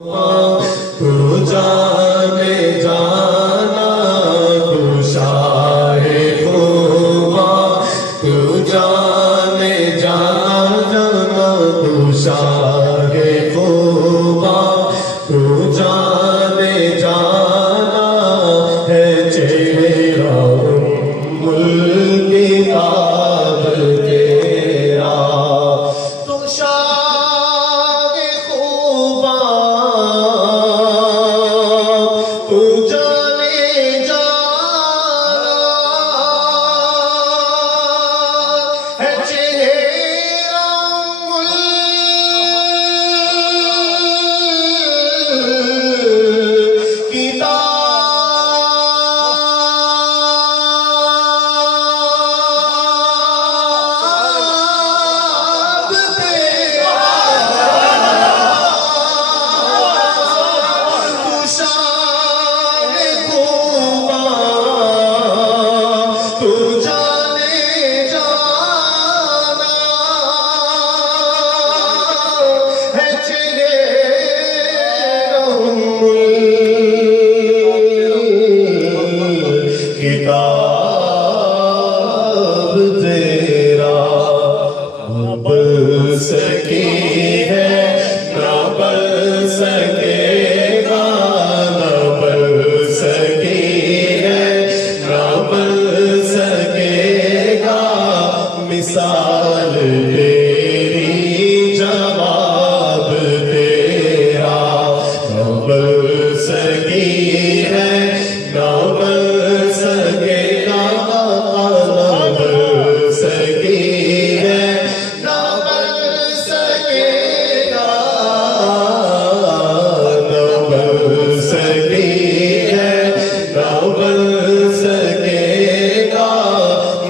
तू जाने जाना तू शाहे खुदा, तू जाने जाना तू शाहे खुदा, तू जाने जाना है चेहरा मुल्की ताब तेरा। तू शाहे खुदा, तू जाने जाना है चेहरा मुल्की ताब तेरा। तू शाहे खुदा, तू जाने जाना है चेहरा मुल्की ताब तेरा। बल सकी है न बल सकेगा, न बल सकी है न बल सकेगा, मिसाल तेरी जवाब तेरा। न बल सकी है न बल सकेगा, न बल सकी है न बल सकेगा, न बल सकी है न बल सकेगा,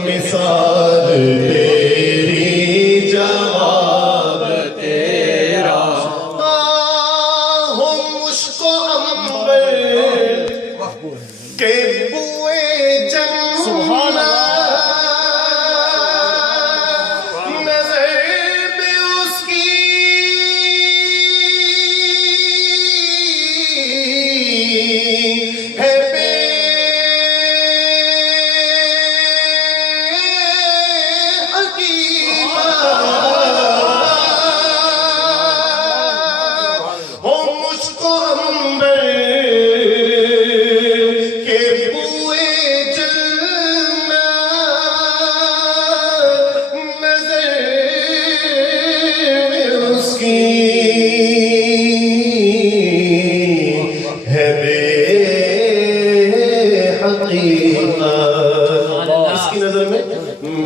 मिसाल तेरी जवाब तेरा। हो मुझको अंबर के बुए जन्नत, नजर में उसकी है बेहकीकत। हो मुझको अंबर के बुए जन्नत, नजर में उसकी है बेहकीकत। इसकी नजर में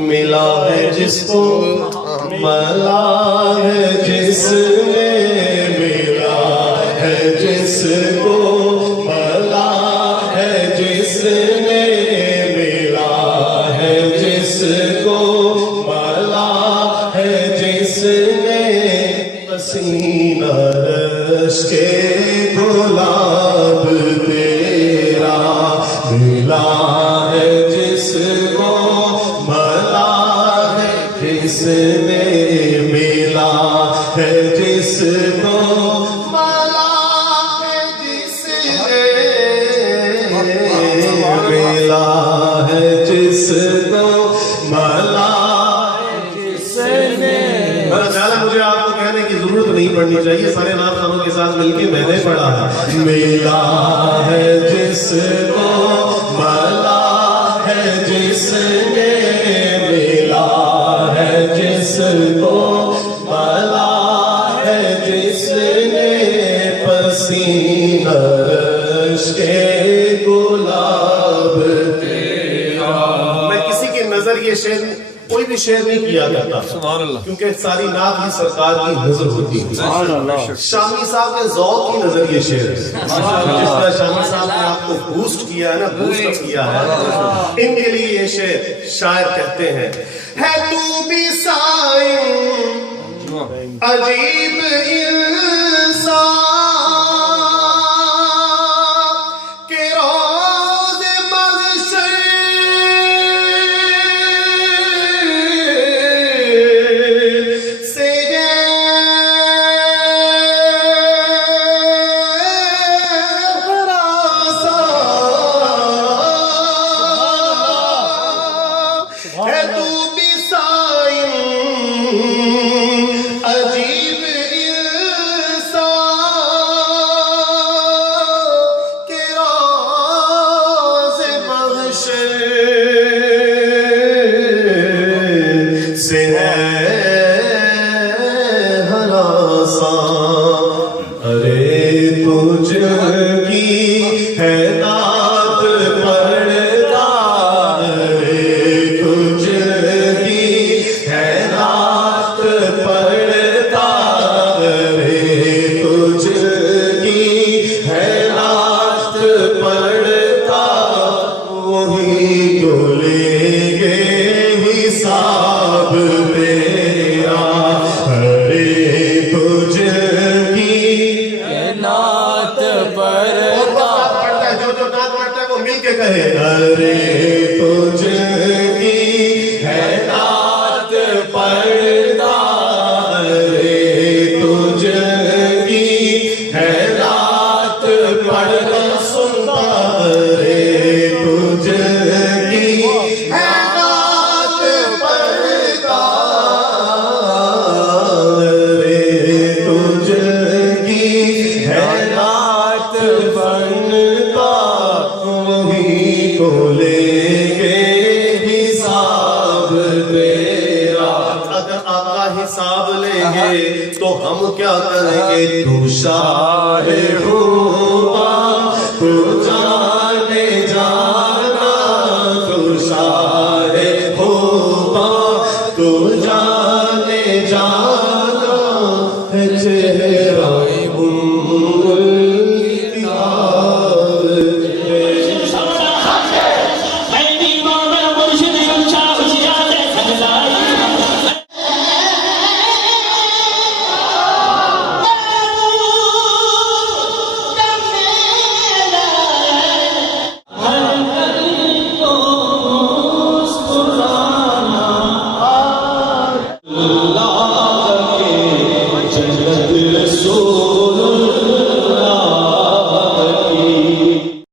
मिला है जिसको, मला है जिसने, मिला है जिसको, मला है जिसने, मिला है जिसको, मला है जिसने, पसीना रश के गुलाब तेरा। मिला है जिसको, मला है जिसने, मिला है जिसको, मला है जिसने, मिला है जिसको, मला है जिसने। मेरा ख्याल है मुझे आपको कहने की जरूरत नहीं पड़नी चाहिए, सारे नाम खानों के साथ मिलके मैंने पढ़ा है। मिला है जिसको, मला है जिसने, मिला है जिसको, मला है जिसने, पसीना रश के गुलाब तेरा। मैं किसी की नजर ये शेर कोई भी शेर नहीं किया करता, क्योंकि सारी नात ही सरकार की नजर होती है। शामी साहब के ज़ौक़ की नजर ये शेर है। जिस तरह शामी साहब ने आपको बूस्ट किया है ना, बूस्ट अप किया है, इनके लिए ये शेर शायर कहते हैं, है तू भी साईं अजीब इंसान के रोज़ महशर से अरे तुझकी है नात पढ़ता, अरे तुझकी है नात पढ़ता, अरे तुझकी है नात पढ़ता, वही तो लेंगे हिसाब तेरा। अरे तुझकी नात पढ़ता, पढ़ता है, जो नात पढ़ता है वो मिल के कहे, अरे तुझकी है नात पढ़ता, अरे तुझकी है नात पढ़ता सुनता, अरे तुझकी है नात पढ़ता, अरे तुझकी है नात बनता, वही को लेंगे हिसाब तेरा। अगर आका हिसाब लेंगे तो हम क्या करेंगे? तू शाह